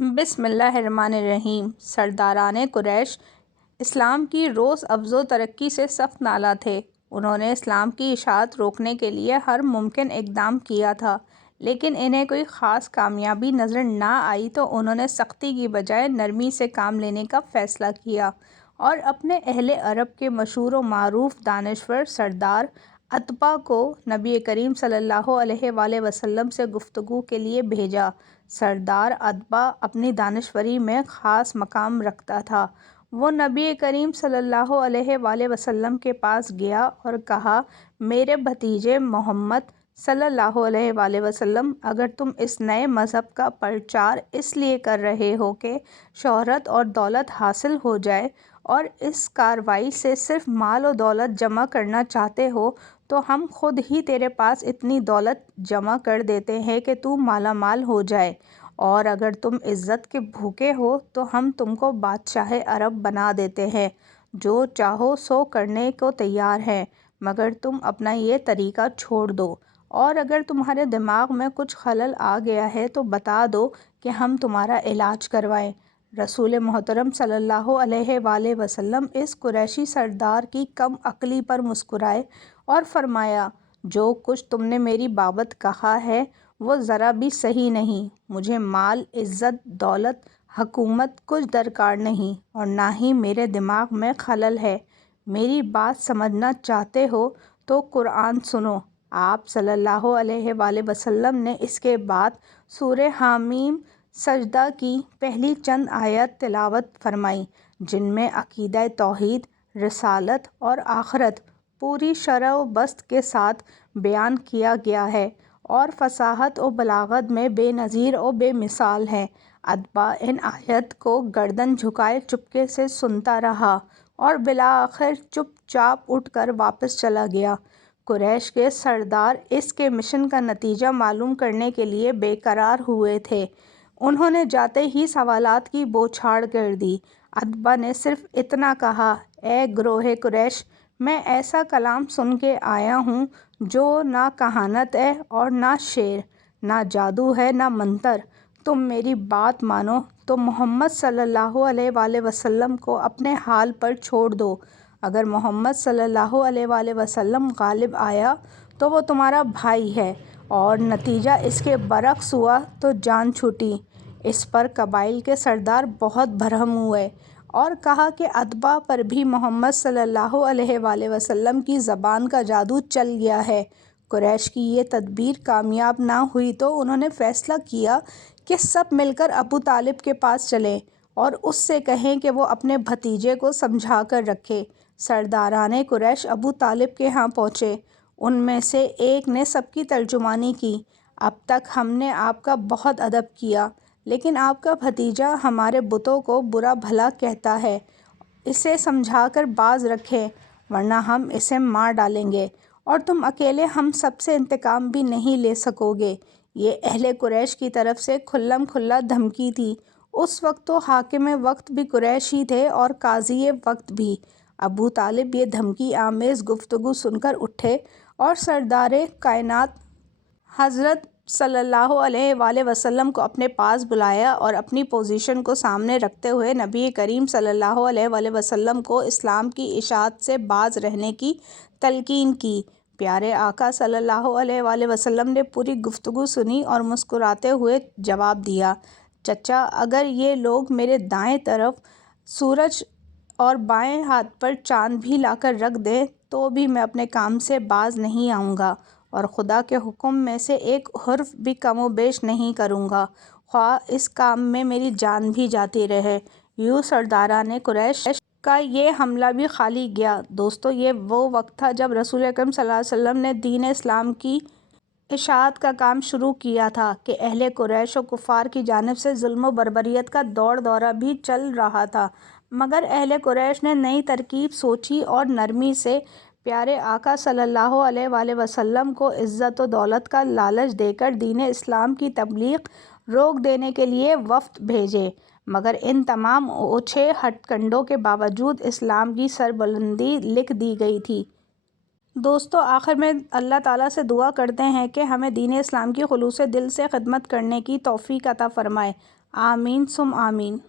بسم اللہ الرحمن الرحیم۔ سرداران قریش اسلام کی روز افزا و ترقی سے سخت نالاں تھے۔ انہوں نے اسلام کی اشاعت روکنے کے لیے ہر ممکن اقدام کیا تھا، لیکن انہیں کوئی خاص کامیابی نظر نہ آئی تو انہوں نے سختی کی بجائے نرمی سے کام لینے کا فیصلہ کیا اور اپنے اہل عرب کے مشہور و معروف دانشور سردار عتبہ کو نبی کریم صلی اللہ علیہ وآلہ وسلم سے گفتگو کے لیے بھیجا۔ سردار عتبہ اپنی دانشوری میں خاص مقام رکھتا تھا۔ وہ نبی کریم صلی اللہ علیہ وآلہ وسلم کے پاس گیا اور کہا، میرے بھتیجے محمد صلی اللہ علیہ وآلہ وسلم، اگر تم اس نئے مذہب کا پرچار اس لیے کر رہے ہو کہ شہرت اور دولت حاصل ہو جائے اور اس کارروائی سے صرف مال و دولت جمع کرنا چاہتے ہو تو ہم خود ہی تیرے پاس اتنی دولت جمع کر دیتے ہیں کہ تو مالا مال ہو جائے، اور اگر تم عزت کے بھوکے ہو تو ہم تم کو بادشاہ عرب بنا دیتے ہیں، جو چاہو سو کرنے کو تیار ہیں، مگر تم اپنا یہ طریقہ چھوڑ دو، اور اگر تمہارے دماغ میں کچھ خلل آ گیا ہے تو بتا دو کہ ہم تمہارا علاج کروائیں۔ رسول محترم صلی اللہ علیہ وآلہ وسلم اس قریشی سردار کی کم عقلی پر مسکرائے اور فرمایا، جو کچھ تم نے میری بابت کہا ہے وہ ذرا بھی صحیح نہیں۔ مجھے مال، عزت، دولت، حکومت کچھ درکار نہیں، اور نہ ہی میرے دماغ میں خلل ہے۔ میری بات سمجھنا چاہتے ہو تو قرآن سنو۔ آپ صلی اللہ علیہ وآلہ وسلم نے اس کے بعد سورہ حامیم سجدہ کی پہلی چند آیات تلاوت فرمائیں، جن میں عقیدہ توحید، رسالت اور آخرت پوری شرح و بسط کے ساتھ بیان کیا گیا ہے اور فصاحت و بلاغت میں بے نظیر و بے مثال ہے۔ عتبہ ان آیات کو گردن جھکائے چپکے سے سنتا رہا اور بالآخر چپ چاپ اٹھ کر واپس چلا گیا۔ قریش کے سردار اس کے مشن کا نتیجہ معلوم کرنے کے لیے بے قرار ہوئے تھے۔ انہوں نے جاتے ہی سوالات کی بوچھاڑ کر دی۔ عتبہ نے صرف اتنا کہا، اے گروہ قریش، میں ایسا کلام سن کے آیا ہوں جو نہ کہانت ہے اور نہ شعر، نہ جادو ہے نہ منتر۔ تم میری بات مانو تو محمد صلی اللہ علیہ وآلہ وسلم کو اپنے حال پر چھوڑ دو۔ اگر محمد صلی اللہ علیہ وآلہ وسلم غالب آیا تو وہ تمہارا بھائی ہے، اور نتیجہ اس کے برعکس ہوا تو جان چھوٹی۔ اس پر قبائل کے سردار بہت برہم ہوئے اور کہا کہ عتبہ پر بھی محمد صلی اللہ علیہ وآلہ وسلم کی زبان کا جادو چل گیا ہے۔ قریش کی یہ تدبیر کامیاب نہ ہوئی تو انہوں نے فیصلہ کیا کہ سب مل کر ابو طالب کے پاس چلیں اور اس سے کہیں کہ وہ اپنے بھتیجے کو سمجھا کر رکھے۔ سرداران قریش ابو طالب کے ہاں پہنچے۔ ان میں سے ایک نے سب کی ترجمانی کی۔ اب تک ہم نے آپ کا بہت ادب کیا، لیکن آپ کا بھتیجا ہمارے بتوں کو برا بھلا کہتا ہے، اسے سمجھا کر باز رکھیں ورنہ ہم اسے مار ڈالیں گے، اور تم اکیلے ہم سب سے انتقام بھی نہیں لے سکو گے۔ یہ اہل قریش کی طرف سے کھلم کھلا دھمکی تھی۔ اس وقت تو حاکم وقت بھی قریش ہی تھے اور قاضی وقت بھی۔ ابو طالب یہ دھمکی آمیز گفتگو سن کر اٹھے اور سردار کائنات حضرت صلی اللہ علیہ وآلہ وسلم کو اپنے پاس بلایا اور اپنی پوزیشن کو سامنے رکھتے ہوئے نبی کریم صلی اللہ علیہ وآلہ وسلم کو اسلام کی اشاعت سے باز رہنے کی تلقین کی۔ پیارے آقا صلی اللہ علیہ وآلہ وسلم نے پوری گفتگو سنی اور مسکراتے ہوئے جواب دیا، چچا، اگر یہ لوگ میرے دائیں طرف سورج اور بائیں ہاتھ پر چاند بھی لا کر رکھ دیں تو بھی میں اپنے کام سے باز نہیں آؤں گا، اور خدا کے حکم میں سے ایک حرف بھی کم و بیش نہیں کروں گا، خواہ اس کام میں میری جان بھی جاتی رہے۔ یوں سرداران قریش کا یہ حملہ بھی خالی گیا۔ دوستو، یہ وہ وقت تھا جب رسول اکرم صلی اللہ علیہ وسلم نے دین اسلام کی اشاعت کا کام شروع کیا تھا کہ اہل قریش و کفار کی جانب سے ظلم و بربریت کا دور دورہ بھی چل رہا تھا، مگر اہل قریش نے نئی ترکیب سوچی اور نرمی سے پیارے آقا صلی اللہ علیہ وآلہ وسلم کو عزت و دولت کا لالچ دے کر دین اسلام کی تبلیغ روک دینے کے لیے وفد بھیجے، مگر ان تمام اوچھے ہتھ کنڈوں کے باوجود اسلام کی سربلندی لکھ دی گئی تھی۔ دوستو، آخر میں اللہ تعالیٰ سے دعا کرتے ہیں کہ ہمیں دین اسلام کی خلوص دل سے خدمت کرنے کی توفیق عطا فرمائے۔ آمین سم آمین۔